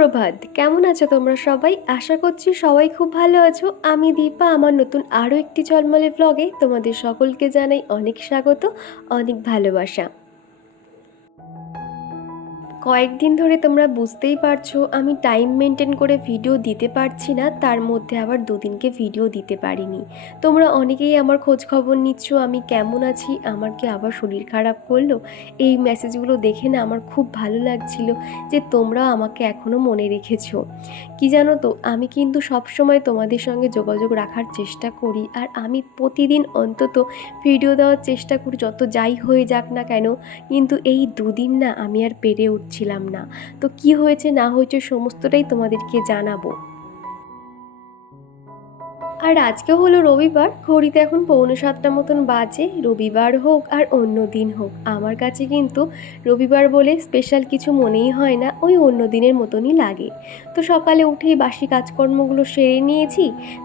সুপ্রভাত। কেমন আছো তোমরা সবাই? আশা করছি সবাই খুব ভালো আছো। আমি দীপা, আমার নতুন আরও একটি ঝলমলে ব্লগে তোমাদের সকলকে জানাই অনেক স্বাগত, অনেক ভালোবাসা। কয়েকদিন ধরে তোমরা বুঝতেই পারছ, আমি টাইম মেনটেন করে ভিডিও দিতে পারছি না, তার মধ্যে আবার দুদিনকে ভিডিও দিতে পারিনি। তোমরা অনেকেই আমার খোঁজ খবর নিচ্ছ, আমি কেমন আছি, আমার কি আবার শরীর খারাপ করল? এই মেসেজগুলো দেখে না আমার খুব ভালো লাগছিল যে তোমরা আমাকে এখনও মনে রেখেছো। কি জানো তো, আমি কিন্তু সবসময় তোমাদের সঙ্গে যোগাযোগ রাখার চেষ্টা করি, আর আমি প্রতিদিন অন্তত ভিডিও দেওয়ার চেষ্টা করি, যত যাই হয়ে যাক না কেন, কিন্তু এই দুদিন না আমি আর পেরে উঠছিলাম না। তো কি হয়েছে না হয়েছে সমস্তটাই তোমাদেরকে জানাব। আর আজকে হলো রবিবার, ঘড়িতে এখন পৌনে সাতটা মতন বাজে। রবিবার হোক আর অন্য দিন হোক, আমার কাছে কিন্তু রবিবার বলে স্পেশাল কিছু মনেই হয় না, ওই অন্য দিনের মতনই লাগে। তো সকালে উঠেই বাসি কাজকর্মগুলো সেরে নিয়েছি,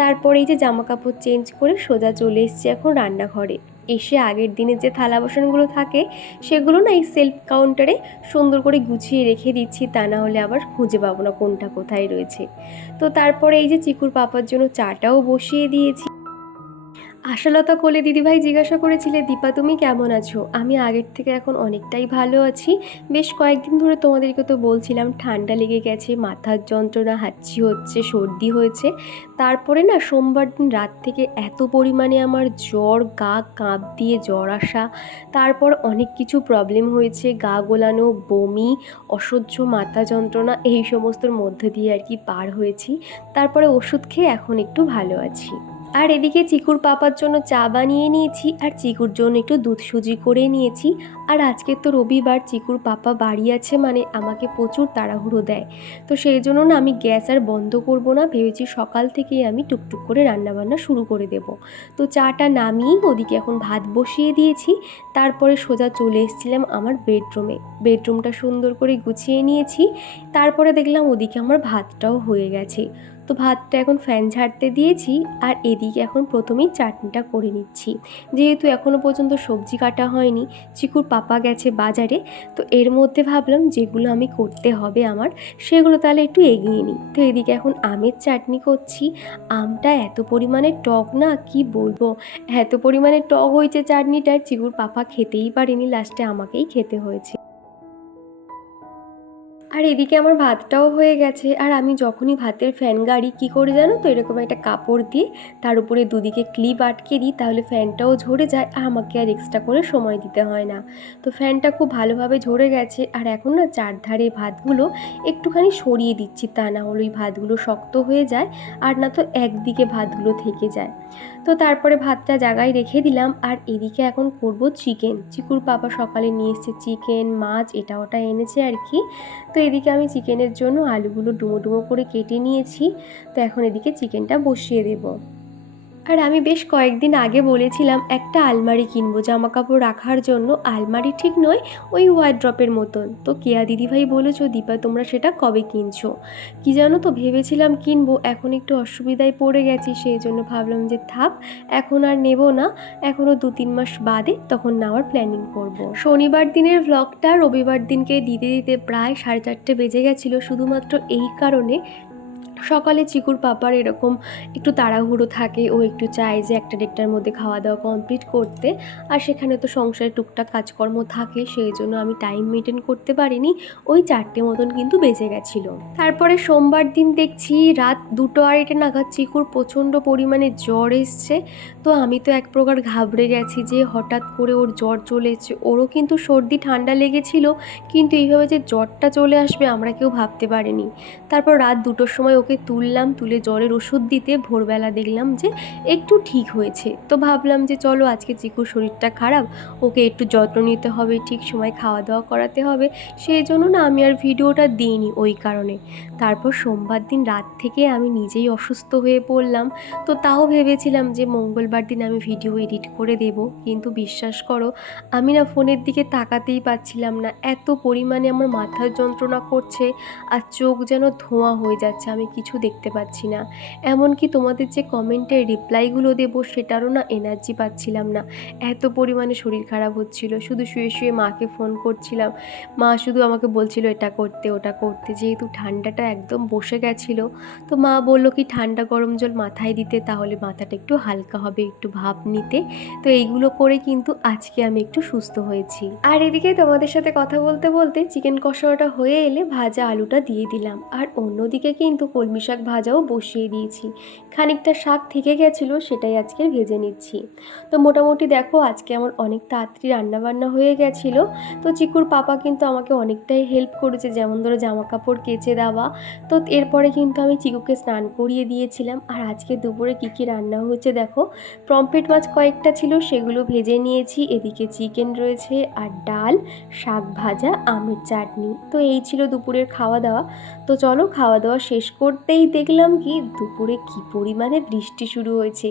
তারপরে এই যে জামা কাপড় চেঞ্জ করে সোজা চলে এসেছি এখন রান্নাঘরে। এসে আগের দিনে যে থালা বাসনগুলো থাকে, সেগুলো না এই সেলফ কাউন্টারে সুন্দর করে গুছিয়ে রেখে দিচ্ছি, তা না হলে আবার খুঁজে পাবো না কোনটা কোথায় রয়েছে। তো তারপরে এই যে চিকুর পাপার জন্য চাটাও বসিয়ে দিয়েছি। আশালতা কোলে দিদিভাই জিজ্ঞাসা করেছিলে, দীপা, তুমি কেমন আছো? আমি আগের থেকে এখন অনেকটাই ভালো আছি। বেশ কয়েকদিন ধরে তোমাদেরকে তো বলছিলাম, ঠান্ডা লেগে গেছে, মাথার যন্ত্রণা, হাঁচি হচ্ছে, সর্দি হয়েছে। তারপরে না, সোমবার দিন রাত থেকে এত পরিমাণে আমার জ্বর, গা কাঁপ দিয়ে জ্বর আসা, তারপর অনেক কিছু প্রবলেম হয়েছে, গা গোলানো, বমি, অসহ্য মাথা যন্ত্রণা, এই সমস্তর মধ্যে দিয়ে আর কি পার হয়েছি। তারপরে ওষুধ খেয়ে এখন একটু ভালো আছি। আর এদিকে চিকুর পাপার জন্য চা বানিয়ে নিয়েছি, আর চিকুর জন্য একটু দুধ সুজি করে নিয়েছি। আর আজকে তো রবিবার, চিকুর পাপা বাড়ি আছে মানে আমাকে প্রচুর তাড়াহুড়ো দেয়। তো সেই জন্য না আমি গ্যাস আর বন্ধ করব না, ভেবেছি সকাল থেকেই আমি টুকটুক করে রান্নাবান্না শুরু করে দেব। তো চাটা নামিয়েই ওদিকে এখন ভাত বসিয়ে দিয়েছি, তারপরে সোজা চলে এসেছিলাম আমার বেডরুমে। বেডরুমটা সুন্দর করে গুছিয়ে নিয়েছি, তারপরে দেখলাম ওদিকে আমার ভাতটাও হয়ে গেছে। তো ভাতটা এখন ফ্যান ঝাড়তে দিয়েছি আর এদিকে এখন প্রথমেই চাটনিটা করে নিচ্ছি। যেহেতু এখনও পর্যন্ত সবজি কাটা হয়নি, চিকুর পাপা গেছে বাজারে, তো এর মধ্যে ভাবলাম যেগুলো আমি করতে হবে আমার, সেগুলো তাহলে একটু এগিয়ে নিই। তো এদিকে এখন আমের চাটনি করছি। আমটা এত পরিমাণে টক না, কি বলব? এত পরিমাণে টক হয়েছে চাটনিটা চিকুর পাপা খেতেই পারেনি লাস্টে আমাকেই খেতে হয়েছে। আর এদিকে আমার ভাতটাও হয়ে গেছে। আর আমি যখনই ভাতের ফ্যান গাড়ি, কী করে জানো তো? এরকম একটা কাপড় দিয়ে তার উপরে দুদিকে ক্লিপ আটকে দিই, তাহলে ফ্যানটাও ঝরে যায়, আর আমাকে আর এক্সট্রা করে সময় দিতে হয় না। তো ফ্যানটা খুব ভালোভাবে ঝরে গেছে, আর এখন না চারধারে ভাতগুলো একটুখানি সরিয়ে দিচ্ছি, তা না হলে ওই ভাতগুলো শক্ত হয়ে যায়, আর না তো একদিকে ভাতগুলো থেকে যায়। তো তারপরে ভাতটা জায়গায় রেখে দিলাম। আর এদিকে এখন করব চিকেন চিকুর পাপা সকালে নিয়ে এসছে চিকেন মাছ, এটা ওটা এনেছে আর কি। তো এদিকে আমি চিকেনের জন্য আলুগুলো ডুমো ডুমো করে কেটে নিয়েছি। তো এখন এদিকে চিকেনটা বসিয়ে দেবো। আর আমি বেশ কয়েকদিন আগে বলেছিলাম, একটা আলমারি কিনবো জামা কাপড় রাখার জন্য। আলমারি ঠিক নয়, ওই ওয়ার্ড্রপের মতন। তো কেয়া দিদিভাই বলেছ, দীপা, তোমরা সেটা কবে কিনছো? কি জানো তো, ভেবেছিলাম কিনবো, এখন একটু অসুবিধায় পড়ে গেছি, সেই জন্য ভাবলাম যে, থাক, এখন আর নেব না। এখনও দু তিন মাস বাদে তখন নেওয়ার প্ল্যানিং করব। শনিবার দিনের ভ্লগটা রবিবার দিনকে দিতে দিতে প্রায় সাড়ে চারটে বেজে গেছিল, শুধুমাত্র এই কারণে সকালে চিকুর পাপার এরকম একটু তাড়াহুড়ো থাকে, ও একটু চায় যে একটা দেড়টার মধ্যে খাওয়া দাওয়া কমপ্লিট করতে। আর সেখানে তো সংসারে টুকটাক কাজকর্ম থাকে, সেই জন্য আমি টাইম মেনটেন করতে পারিনি। ওই চারটে মতন কিন্তু বেজে গেছিল। তারপরে সোমবার দিন দেখছি রাত দুটো আড়াইটে নাগাদ চিকুর প্রচণ্ড পরিমাণে জ্বর এসছে। তো আমি তো এক প্রকার ঘাবড়ে গেছি যে হঠাৎ করে ওর জ্বর চলে এসছে। ওরও কিন্তু সর্দি ঠান্ডা লেগেছিল, কিন্তু এইভাবে যে জ্বরটা চলে আসবে আমরা কেউ ভাবতে পারিনি। তারপর রাত দুটোর সময় ওকে তুললাম, তুলে জ্বরের ওষুধ দিতে ভোরবেলা দেখলাম যে একটু ঠিক হয়েছে। তো ভাবলাম যে চলো আজকে চিকুর শরীরটা খারাপ, ওকে একটু যত্ন নিতে হবে, ঠিক সময় খাওয়া দাওয়া করাতে হবে। সেই জন্য না আমি আর ভিডিওটা দিইনি ওই কারণে। তারপর সোমবার দিন রাত থেকে আমি নিজেই অসুস্থ হয়ে পড়লাম। তো তাও ভেবেছিলাম যে মঙ্গলবার দিন আমি ভিডিও এডিট করে দেব। কিন্তু বিশ্বাস করো, আমি না ফোনের দিকে তাকাতেই পাচ্ছিলাম না। এত পরিমাণে আমার মাথার যন্ত্রণা করছে আর চোখ যেন ধোঁয়া হয়ে যাচ্ছে। আমি কিছু দেখতে পাচ্ছি না। এমনকি তোমাদের যে কমেন্টের রিপ্লাইগুলো দেবো, সেটারও না এনার্জি পাচ্ছিলাম না। এত পরিমাণে শরীর খারাপ হচ্ছিল। শুধু শুয়ে শুয়ে মাকে ফোন করছিলাম। মা শুধু আমাকে বলছিল, এটা করতে, ওটা করতে। যেহেতু ঠান্ডাটা একদম বসে গেছিল, তো মা বলল কি, ঠান্ডা গরম জল মাথায় দিতে, তাহলে মাথাটা একটু হালকা হবে, একটু ভাব নিতে। তো এইগুলো করে কিন্তু আজকে আমি একটু সুস্থ হয়েছি। আর এদিকে তোমাদের সাথে কথা বলতে বলতে চিকেন কষাটা হয়ে এলে ভাজা আলুটা দিয়ে দিলাম। আর অন্যদিকে কিন্তু কলমি শাক ভাজাও বসিয়ে দিয়েছি। খানিকটা শাক থেকে গেছিল, সেটাই আজকে ভেজে নিচ্ছি। তো মোটামুটি দেখো, আজকে আমার অনেক তাড়াতাড়ি রান্নাবান্না হয়ে গেছিল। তো চিকুর পাপা কিন্তু আমাকে অনেকটাই হেল্প করেছে, যেমন ধরো জামা কাপড় কেচে দেওয়া। তো এরপরে কিন্তু আমি চিকুকে স্নান করিয়ে দিয়েছিলাম। আর আজকে দুপুরে কী কী রান্না হয়েছে দেখো পম্পেট মাছ কয়েকটা ছিল, সেগুলো ভেজে নিয়েছি। এদিকে চিকেন রয়েছে আর ডাল, শাক ভাজা, আমের চাটনি। তো এই ছিল দুপুরের খাওয়া দাওয়া। তো চলো খাওয়া দাওয়া শেষ করতেই দেখলাম কি দুপুরে কি পরিমাণে বৃষ্টি শুরু হয়েছে।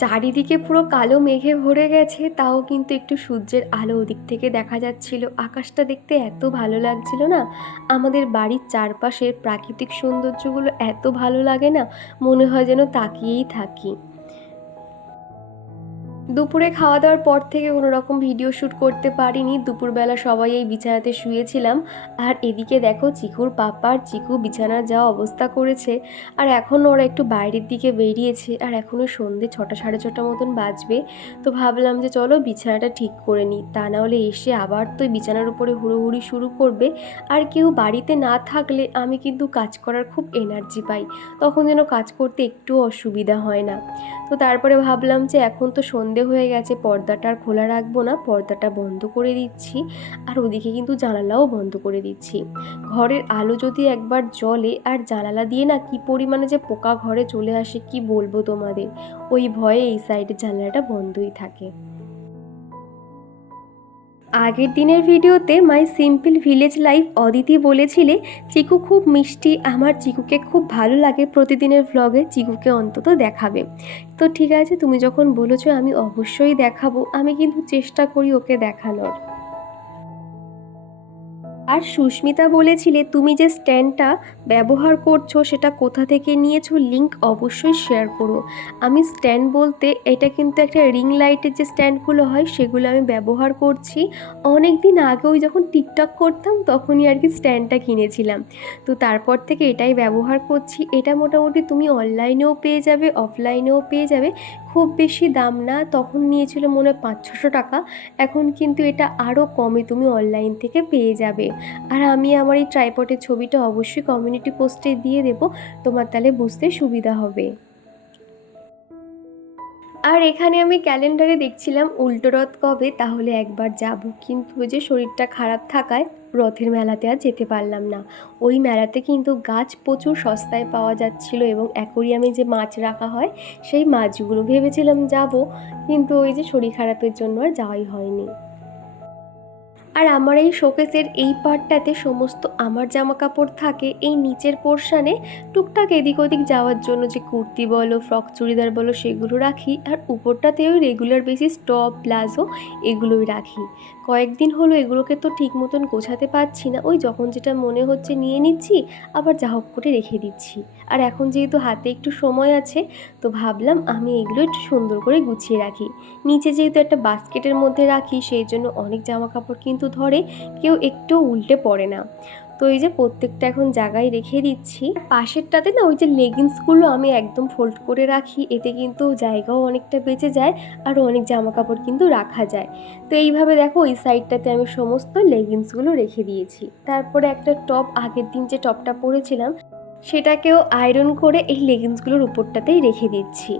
চারিদিকে পুরো কালো মেঘে ভরে গেছে, তাও কিন্তু একটু সূর্যের আলো ওদিক থেকে দেখা যাচ্ছিল। আকাশটা দেখতে এত ভালো লাগছিল না, আমাদের বাড়ির চারপাশের প্রাকৃতিক সৌন্দর্যগুলো এত ভালো লাগে না, মনে হয় যেন তাকিয়েই থাকি। দুপুরে খাওয়া দাওয়ার পর থেকে কোনো রকম ভিডিও শ্যুট করতে পারিনি। দুপুরবেলা সবাই এই বিছানাতে শুয়েছিলাম। আর এদিকে দেখো চিকুর পাপার চিকু বিছানার যা অবস্থা করেছে। আর এখন ওরা একটু বাইরের দিকে বেরিয়েছে। আর এখনও সন্ধে ছটা, সাড়ে ছটা মতন বাজবে। তো ভাবলাম যে চলো বিছানাটা ঠিক করে নিই। তা নাহলে এসে আবার তো বিছানার উপরে হুড়োহুড়ি শুরু করবে। আর কেউ বাড়িতে না থাকলে আমি কিন্তু কাজ করার খুব এনার্জি পাই। তখন যেন কাজ করতে একটু অসুবিধা হয় না। তো তারপরে ভাবলাম যে এখন তো সন্ধে হয়ে গেছে, পর্দাটা আর খোলা রাখব না, পর্দাটা বন্ধ করে দিচ্ছি। আর ওদিকে কিন্তু জানালাও বন্ধ করে দিচ্ছি। ঘরের আলো যদি একবার জলে আর জানালা দিয়ে না কি পরিমাণে যে পোকা ঘরে চলে আসে, কি বলব তোমাদের? ওই ভয়ে এই সাইডের জানালাটা বন্ধই থাকে। আগের দিনের ভিডিওতে my simple village life Aditi বলেছিলে, চিকু খুব মিষ্টি, আমার চিকুকে খুব ভালো লাগে, প্রতিদিনের ভ্লগে চিকুকে অন্তত দেখাবে। তো ঠিক আছে, তুমি যখন বলেছ আমি অবশ্যই দেখাবো, আমি কিন্তু চেষ্টা করি ওকে দেখানোর। আর সুস্মিতা বলেছিলে, তুমি যে স্ট্যান্ডটা ব্যবহার করছ, সেটা কোথা থেকে নিয়েছো লিংক অবশ্যই শেয়ার করো। আমি স্ট্যান্ড বলতে, এটা কিন্তু একটা রিং লাইটের যে স্ট্যান্ডগুলো হয়, সেগুলো আমি ব্যবহার করছি। অনেক দিন আগেও যখন টিকটক করতাম, তখনই আর কি স্ট্যান্ডটা কিনেছিলাম। তো তারপর থেকে এটাই ব্যবহার করছি। এটা মোটামুটি তুমি অনলাইনেও পেয়ে যাবে অফলাইনেও পেয়ে যাবে। খুব বেশি দাম না, তখন নিয়েছিল মনে হয় পাঁচ ছশো টাকা। এখন কিন্তু এটা আরও কমে, তুমি অনলাইন থেকে পেয়ে যাবে। আর আমি আমার এই ট্রাইপটের ছবিটা অবশ্যই কমিউনিটি পোস্টে দিয়ে দেবো, তোমার তাহলে বুঝতে সুবিধা হবে। আর এখানে আমি ক্যালেন্ডারে দেখছিলাম উল্টো রথ কবে, তাহলে একবার যাব, কিন্তু ওই যে শরীরটা খারাপ থাকায় রথের মেলাতে আর যেতে পারলাম না। ওই মেলাতে কিন্তু গাছ প্রচুর সস্তায় পাওয়া যাচ্ছিল এবং অ্যাকোরিয়ামে যে মাছ রাখা হয়, সেই মাছগুলো ভেবেছিলাম যাব, কিন্তু ওই যে শরীর খারাপের জন্য আর যাওয়াই হয়নি। আর আমার এই শোকেসের এই পার্টটাতে সমস্ত আমার জামা কাপড় থাকে, এই নিচের পোর্শানে টুকটাক এদিক ওদিক যাওয়ার জন্য যে কুর্তি বলো, ফ্রক, চুড়িদার বলো, সেগুলো রাখি। আর উপরটাতেও রেগুলার বেসিস টপ প্লাজো, এগুলোই রাখি। কয়েকদিন হলো এগুলোকে তো ঠিক মতন গোছাতে পারছি না। ওই যখন যেটা মনে হচ্ছে নিয়ে নিচ্ছি, আবার যা হোক করে রেখে দিচ্ছি। আর এখন যেহেতু হাতে একটু সময় আছে, তো ভাবলাম আমি এগুলো একটু সুন্দর করে গুছিয়ে রাখি। নিচে যেহেতু একটা বাস্কেটের মধ্যে রাখি, সেই জন্য অনেক জামা কাপড় কিন্তু ধরে, কেউ একটু উল্টে পড়ে না। তো এই যে প্রত্যেকটা এখন জায়গায় রেখে দিচ্ছি। পাশেরটাতে না ওই যে লেগিংসগুলো আমি একদম ফোল্ড করে রাখি, এতে কিন্তু জায়গাও অনেকটা বেঁচে যায় আর অনেক জামা কাপড় কিন্তু রাখা যায়। তো এইভাবে দেখো ওই সাইডটাতে আমি সমস্ত লেগিংসগুলো রেখে দিয়েছি। তারপরে একটা টপ আগের দিন যে টপটা পরেছিলাম, সেটাকেও আয়রন করে এই লেগিংসগুলোর উপরটাতেই রেখে দিচ্ছি।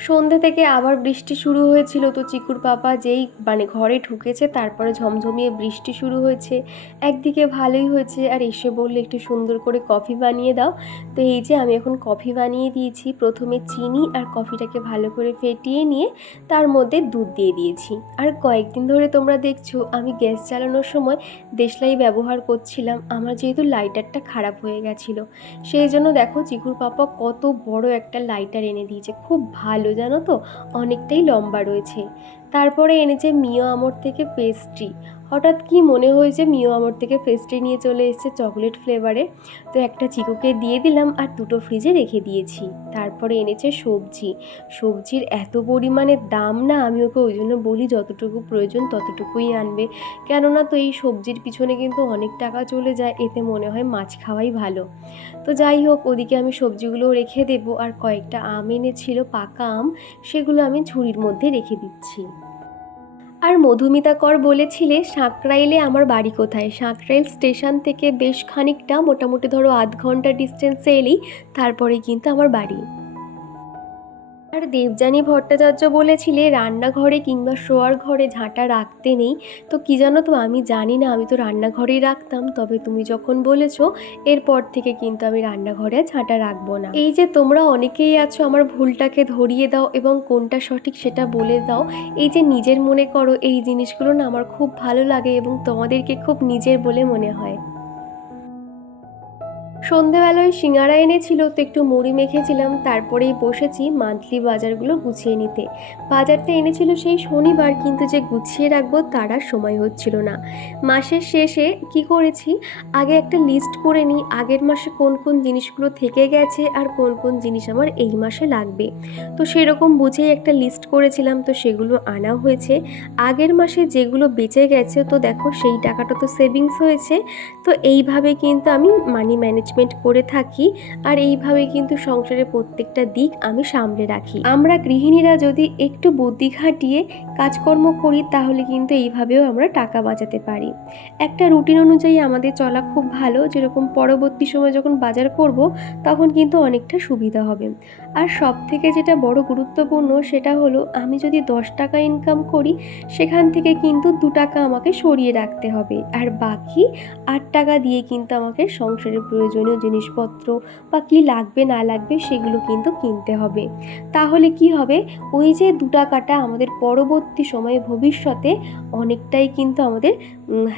সন্ধে থেকে আবার বৃষ্টি শুরু হয়েছিল তো চিকুর পাপা যেই মানে ঘরে ঢুকেছে তারপরে ঝমঝমিয়ে বৃষ্টি শুরু হয়েছে। একদিকে ভালোই হয়েছে আর এসে বললে একটু সুন্দর করে কফি বানিয়ে দাও। তো এই যে আমি এখন কফি বানিয়ে দিয়েছি। প্রথমে চিনি আর কফিটাকে ভালো করে ফেটিয়ে নিয়ে তার মধ্যে দুধ দিয়ে দিয়েছি। আর কয়েকদিন ধরে তোমরা দেখছ আমি গ্যাস চালানোর সময় দেশলাই ব্যবহার করছিলাম। আমার যেহেতু লাইটারটা খারাপ হয়ে গেছিল। সেই জন্য দেখো চিকুর পাপা কত বড় একটা লাইটার এনে দিয়েছে। খুব ভালো জানো তো? অনেকটাই লম্বা রয়েছে। তারপরে এনেছে মিও আমর থেকে পেস্ট্রি হঠাৎ কি মনে হয়েছে মিও আমার থেকে পেস্ট্রি নিয়ে চলে এসেছে চকলেট ফ্লেভারে তো একটা চিকুকে দিয়ে দিলাম আর দুটো ফ্রিজে রেখে দিয়েছি। তারপরে এনেছে সবজি। সবজির এত পরিমাণে দাম না, আমি ওকে ওই জন্য বলি যতটুকু প্রয়োজন ততটুকুই আনবে। কেননা তো এই সবজির পিছনে কিন্তু অনেক টাকা চলে যায়, এতে মনে হয় মাছ খাওয়াই ভালো। তো যাই হোক, ওদিকে আমি সবজিগুলো রেখে দেবো আর কয়েকটা আম এনেছিল, পাকা আম, সেগুলো আমি ঝুড়ির মধ্যে রেখে দিচ্ছি। আর মধুমিতা কর বলেছিলে সাঁকরাইলে আমার বাড়ি কোথায়? সাঁকরাইল স্টেশন থেকে বেশ খানিকটা, মোটামুটি ধরো আধ ঘণ্টা ডিস্টেন্সে এলেই তারপরে কিন্তু আমার বাড়ি। আর দেবযানী ভট্টাচার্য বলেছিলে, রান্নাঘরে কিংবা শোয়ার ঘরে ঝাঁটা রাখতে নেই। তো কি জানো তো, আমি জানি না, আমি তো রান্নাঘরেই রাখতাম। তবে তুমি যখন বলেছ, এরপর থেকে কিন্তু আমি রান্নাঘরে ঝাঁটা রাখব না। এই যে তোমরা অনেকেই আছো, আমার ভুলটাকে ধরিয়ে দাও এবং কোনটা সঠিক সেটা বলে দাও। এই যে নিজের মনে করো, এই জিনিসগুলো না আমার খুব ভালো লাগে এবং তোমাদেরকে খুব নিজের বলে মনে হয়। সন্ধেবেলায় সিঙ্গারা এনেছিল, তো একটু মুড়ি মেখেছিলাম, তারপরেই বসেছি মান্থলি বাজারগুলো গুছিয়ে নিতে। বাজারটা এনেছিল সেই শনিবার, কিন্তু যে গুছিয়ে রাখব তার আর সময় হচ্ছিল না। মাসের শেষে কি করেছি, আগে একটা লিস্ট করে নিই, আগের মাসে কোন কোন জিনিসগুলো থেকে গেছে আর কোন কোন জিনিস আমার এই মাসে লাগবে। তো সেরকম বুঝেই একটা লিস্ট করেছিলাম, তো সেগুলো আনা হয়েছে। আগের মাসে যেগুলো বেঁচে গেছে, তো দেখো সেই টাকাটা তো সেভিংস হয়েছে, তো এইভাবে কিন্তু আমি মানি ম্যানেজমেন্ট করে থাকি আর এইভাবে কিন্তু সংসারের প্রত্যেকটা দিক আমি সামলে রাখি। আমরা গৃহিণীরা যদি একটু বুদ্ধি খাটিয়ে কাজকর্ম করি তাহলে কিন্তু এইভাবেও আমরা টাকা বাঁচাতে পারি। একটা রুটিন অনুযায়ী আমাদের চলা খুব ভালো, যেরকম পরবর্তী সময় যখন বাজার করব তখন কিন্তু অনেকটা সুবিধা হবে। আর সব থেকে যেটা বড় গুরুত্বপূর্ণ সেটা হলো আমি যদি দশ টাকা ইনকাম করি সেখান থেকে কিন্তু দু টাকা আমাকে সরিয়ে রাখতে হবে। আর বাকি আট টাকা দিয়ে কিন্তু আমাকে সংসারের প্রয়োজনীয় জিনিসপত্র বা কি লাগবে, না লাগবে সেগুলো কিন্তু কিনতে হবে। তাহলে কি হবে? ওই যে দু টাকাটা আমাদের পরবর্তী সময়ে ভবিষ্যতে অনেকটাই কিন্তু আমাদের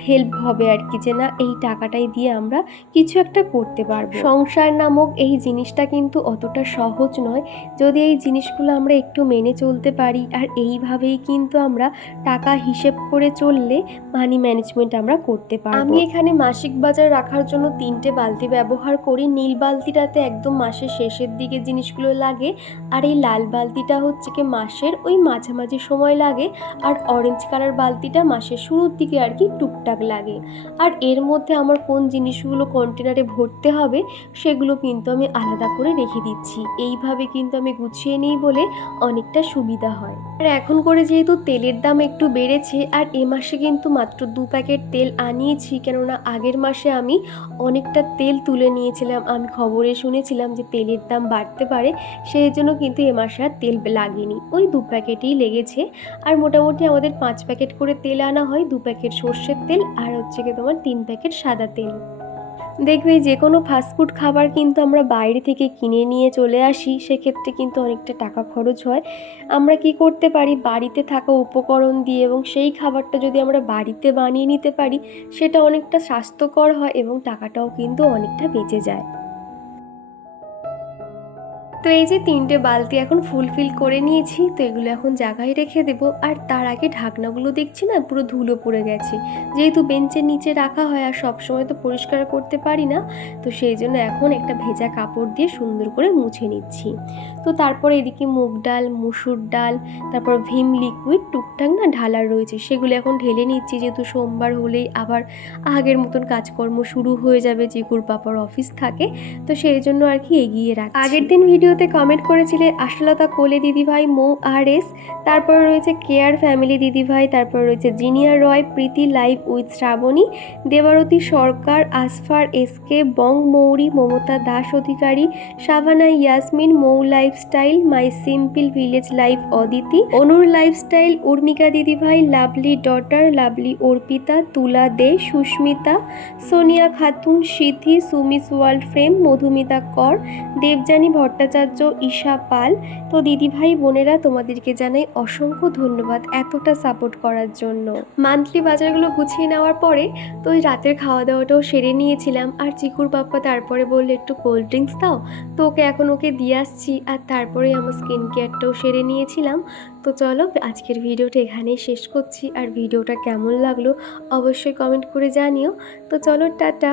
হেল্প হবে আর কি, যে না, এই টাকাটাই দিয়ে আমরা কিছু একটা করতে পারব। সংসার নামক এই জিনিসটা কিন্তু অতটা সহজ নয়। যদি এই জিনিসগুলো আমরা একটু মেনে চলতে পারি, আর এইভাবেই কিন্তু আমরা টাকা হিসেব করে চললে মানি ম্যানেজমেন্ট আমরা করতে পারি আমি এখানে মাসিক বাজার রাখার জন্য তিনটে বালতি ব্যবহার করি। নীল বালতিটাতে একদম মাসের শেষের দিকে জিনিসগুলো লাগে, আর এই লাল বালতিটা হচ্ছে কি মাসের ওই মাঝামাঝি সময় লাগে, আর অরেঞ্জ কালার বালতিটা মাসের শুরুর দিকে আর কি টুকটাক লাগে। আর এর মধ্যে আমার কোন জিনিসগুলো কন্টেনারে ভরতে হবে, সেগুলো কিন্তু আমি আলাদা করে রেখে দিচ্ছি। এইভাবে কিন্তু আমি গুছিয়ে নিই বলে অনেকটা সুবিধা হয়। আর এখন করে যেহেতু তেলের দাম একটু বেড়েছে, আর এ মাসে কিন্তু মাত্র দু প্যাকেট তেল আনিয়েছি, কেননা আগের মাসে আমি অনেকটা তেল তুলে নিয়েছিলাম। আমি খবরে শুনেছিলাম যে তেলের দাম বাড়তে পারে সেই জন্য কিন্তু এ মাসে আর তেল লাগেনি। ওই দু প্যাকেটই লেগেছে। আর মোটামুটি আমাদের পাঁচ প্যাকেট করে তেল আনা হয়, দু প্যাকেট সর্ষের তেল আর হচ্ছে গিয়ে তোমার তিন প্যাকেট সাদা তেল। দেখবে যে কোনো ফাস্টফুড খাবার কিন্তু আমরা বাইরে থেকে কিনে নিয়ে চলে আসি, সেক্ষেত্রে কিন্তু অনেকটা টাকা খরচ হয়। আমরা কি করতে পারি? বাড়িতে থাকা উপকরণ দিয়ে এবং সেই খাবারটা যদি আমরা বাড়িতে বানিয়ে নিতে পারি, সেটা অনেকটা স্বাস্থ্যকর হয় এবং টাকাটাও কিন্তু অনেকটা বেঁচে যায়। তো এই যে তিনটে বালতি এখন ফুলফিল করে নিয়েছি, তো এগুলো এখন জায়গায় রেখে দেবো। আর তার আগে ঢাকনাগুলো দেখছি না, পুরো ধুলো পড়ে গেছে। যেহেতু বেঞ্চের নিচে রাখা হয় আর সবসময় তো পরিষ্কার করতে পারি না, তো সেই জন্য এখন একটা ভেজা কাপড় দিয়ে সুন্দর করে মুছে নিচ্ছি। তো তারপর এদিকে মুগ ডাল, মুসুর ডাল, তারপর ভিম লিকুইড টুকটাক না ঢালার রয়েছে, সেগুলো এখন ঢেলে নিচ্ছি। যেহেতু সোমবার হলেই আবার আগের মতন কাজকর্ম শুরু হয়ে যাবে জিকুর পাপার অফিস থাকে, তো সেই জন্য আর কি এগিয়ে রাখ আগের দিন ভিডিওতে কমেন্ট করেছিলে আশালতা কোলে দিদিভাই, মৌ আর এস, তারপর রয়েছে কেয়ার ফ্যামিলি দিদিভাই, তারপর রয়েছে Jinia Roy, Priti live with Shrabani, Debarati Sarkar, Asfar SK Bong Mouri, Mamata Das Adhikari Savana Yasmin, Mou lifestyle, my simple village life Aditi, অনুর লাইফস্টাইল, উর্মিকা দিদিভাই, lovely daughter, lovely Arpita, Tula De, Susmita, Sonia Khatun Sithi Sumi's world frame, Madhumita Kar, Debjani Bhattacharya Bhattacharya Isha পাল। তো দিদি ভাই বোনেরা, তোমাদেরকে জানাই অসংখ্য ধন্যবাদ এতটা সাপোর্ট করার জন্য। মান্থলি বাজারগুলো গুছিয়ে নেওয়ার পরে তো ওই রাতের খাওয়া দাওয়াটাও সেরে নিয়েছিলাম। আর চিকুর বাপ্পা তারপরে বলল, একটু কোল্ড ড্রিঙ্কস দাও? তো ওকে এখন ওকে দিয়ে আসছি। আর তারপরে আমার স্কিন কেয়ারটাও সেরে নিয়েছিলাম। তো চলো, আজকের ভিডিওটা এখানেই শেষ করছি। আর ভিডিওটা কেমন লাগল অবশ্যই কমেন্ট করে জানিও। তো চলো, টাটা।